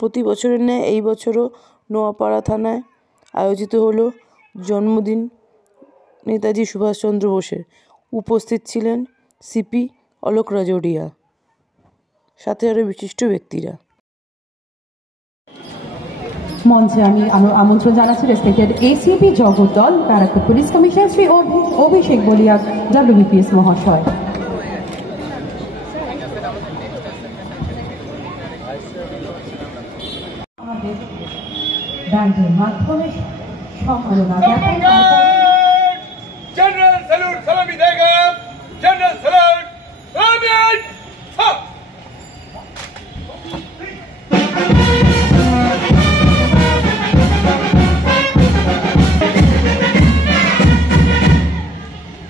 প্রতি বছরের ন্যায় এই বছরও নোয়াপাড়া থানায় আয়োজিত হলো জন্মদিন নেতাজি সুভাষচন্দ্র বোসের। উপস্থিত ছিলেন সিপি অলোক রাজোরিয়া, সাথে আরও বিশিষ্ট ব্যক্তিরা। মঞ্চে আমি আমন্ত্রণ জানাচ্ছি রেসপেক্টেড এসিপি জগদ্দল, ব্যারাকপুর পুলিশ কমিশনার শ্রী অভিষেক বলিয়া WBPS মহাশয়। আমাদের ব্যান্ডের মাধ্যমে সম্মাননা জ্ঞাপন। जनरल सैल्यूट सलामी देगा। जनरल सैल्यूट सलामी।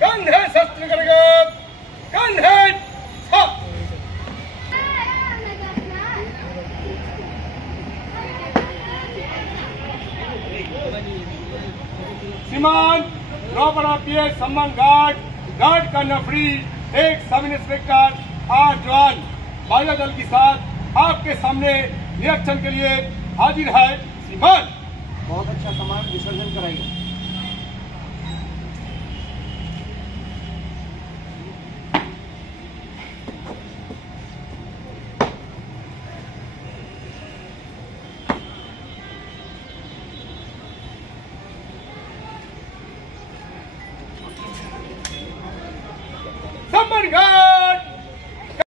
कंधे शस्त्र करेगा, कंधे छाप। श्रीमान नौपाड़ा पीएस सम्मान गार्ड का नफरी, एक सब इंस्पेक्टर और जवान बाजा दल के साथ आपके सामने निरीक्षण के लिए हाजिर है। श्रीमान बहुत अच्छा कमांड, विसर्जन कराइए। सम्मान